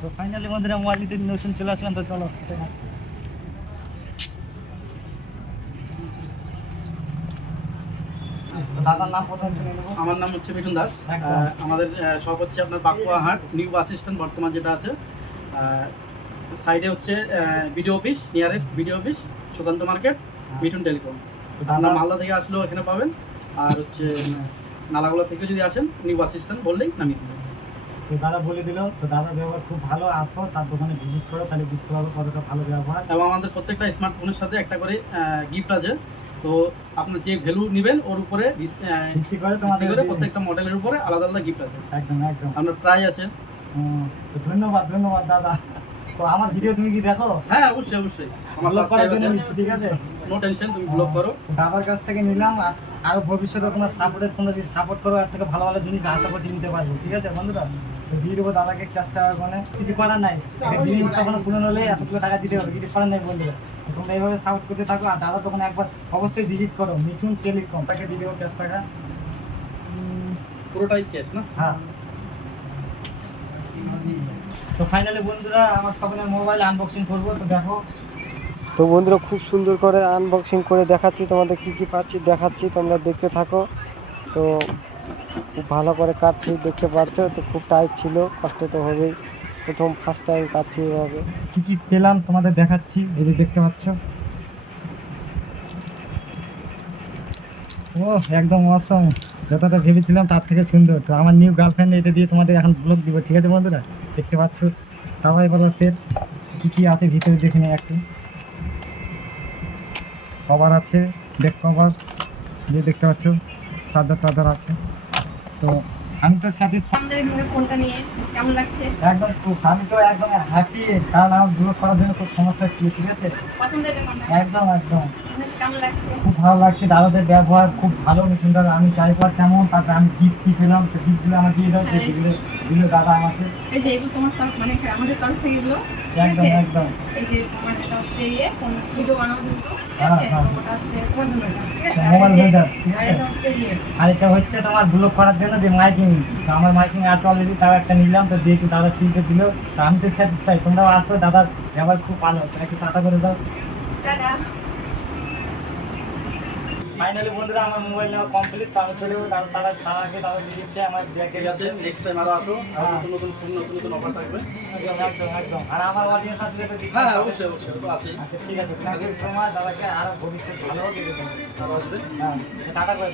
তো ফাইনালি বন্ধুরা মোবাইল নিতে নতুন চলে আসলাম তো চলো আমার নাম হচ্ছে মিঠুন দাস। আমাদের শপ হচ্ছে আপনার বাকুয়া হাট নিউ বাস স্ট্যান্ড বর্তমান যেটা আছে। সাইডে হচ্ছে BDO office nearest BDO office Sukanta market Mithun telecom আপনার দাদা মালদা থেকে আসলেও এখানে পাবেন। আর হচ্ছে নালাগোলা থেকে যদি আসেন নিউ বাস স্ট্যান্ড বললেই নামিয়ে দেবেন। তো দাদা বলে দিল তো দাদার ব্যবহার খুব ভালো আসো তার দোকানে ভিজিট করো তাহলে বুঝতে পারব কতটা ভালো ব্যবহার। এবং আমাদের প্রত্যেকটা স্মার্টফোনের সাথে একটা করে গিফট আছে। তো আপনার যে ভ্যালু নেবেন ওর উপরে ভিত্তি করে তোমাদের করে প্রত্যেকটা মডেলের উপরে আলাদা আলাদা গিফট আছে। একদম একদম। আপনার প্রাইস আছে। তো ধন্যবাদ ধন্যবাদ দাদা। তো আমার ভিডিও তুমি কি দেখো? হ্যাঁ অবশ্যই অবশ্যই। আমার করার জন্য নিচ্ছি ঠিক আছে? নো টেনশন তুমি ব্লগ করো। দাদার কাছ থেকে নিলাম আর আরও ভবিষ্যতে তোমার সাপোর্টে তোমরা যদি সাপোর্ট করো এর থেকে ভালো ভালো জিনিস আশা করছি নিতে পারব ঠিক আছে বন্ধুরা? দিয়ে দেবো দাদাকে ক্যাশটা মানে কিছু করার নাই জিনিস তখন পূরণ হলে এতগুলো টাকা দিতে হবে কিছু করার নাই বন্ধুরা। তোমরা এইভাবে সাপোর্ট করতে থাকো আর দাদা তখন একবার অবশ্যই ভিজিট করো মিঠুন টেলিকম তাকে দিয়ে দেবো ক্যাশ টাকা। পুরোটাই ক্যাশ না? হ্যাঁ। তো ফাইনালি বন্ধুরা আমার সবাই মোবাইল আনবক্সিং করব তো দেখো। তো বন্ধুরা খুব সুন্দর করে আনবক্সিং করে দেখাচ্ছি তোমাদের কি কি পাচ্ছি দেখাচ্ছি তোমরা দেখতে থাকো। তো খুব ভালো করে কাটছি, দেখতে পাচ্ছ, তো খুব টাইট ছিল, কষ্ট তো হবেই। প্রথম ফার্স্ট টাইম কাটছি এভাবে। কি কি পেলাম তোমাদের দেখাচ্ছি, এই যে দেখতে পাচ্ছ। ও একদম অসম যতটা ভেবেছিলাম তার থেকে সুন্দর। তো আমার নিউ গার্লফ্রেন্ড এটা দিয়ে তোমাদের এখন ব্লগ দিব, ঠিক আছে বন্ধুরা? দেখতে পাচ্ছ, তাওয়াই বলা সেট কি কি আছে ভিতরে দেখে নেই একটু। কভার আছে ব্যাক কভার যে দেখতে পাচ্ছ চার্জার টার্জার আছে। তো আমি তো স্যাটিসফাই ফোনটা নিয়ে? কেমন লাগছে? একদম খুব আমি তো একদম হ্যাপি কারণ আমার ব্লগ করার জন্য খুব সমস্যা ছিল ঠিক আছে? পছন্দ হয়েছে একদম একদম। কেমন লাগছে? খুব ভালো লাগছে দাদাদের ব্যবহার খুব ভালো মিঠুন দাদা আমি চাইব আর কেমন তারপরে আমি গিফট কি পেলাম তো গিফটগুলো আমার দিয়ে দাও। যেগুলো দিল দাদা আমাকে। এই যে এগুলো তোমার তরফ মানে আমাদের তরফ থেকে এগুলো একদম একদম। এই যে তোমার এটা হচ্ছে ইয়ে ফোন ভিডিও বানাও যেহেতু ঠিক হ্যাঁ, আছে? হ্যাঁ। ওটা হচ্ছে তোমার জন্য মোবাইল আর এটা হচ্ছে ইয়ে। এটা হচ্ছে তোমার ব্লগ করার জন্য যে মাইকিং তো আমার মাইকিং আছে অলরেডি তাও একটা নিলাম। তো যেহেতু দাদা কিনতে দিল তো আমি তো স্যাটিসফাই তোমরাও আসো দাদার ব্যবহার খুব ভালো। তো একটু টাটা করে দাও। টাটা। ফাইনালি বন্ধুরা আমার মোবাইল নেওয়া কমপ্লিট তো আমি চলে যাব। তারা তারা তারা আগে তারা দিয়ে দিচ্ছে আমার ব্যাকে আছে নেক্সট টাইম আরও আসো। হ্যাঁ। নতুন নতুন ফোন নতুন নতুন অফার থাকবে। একদম একদম আর আমার অডিয়েন্স আসলে তো হ্যাঁ অবশ্যই অবশ্যই তো আছে আচ্ছা ঠিক আছে থ্যাংক ইউ সো মাচ দাদাকে আরও ভবিষ্যৎ ভালো আরও আসবে? হ্যাঁ টাটা করে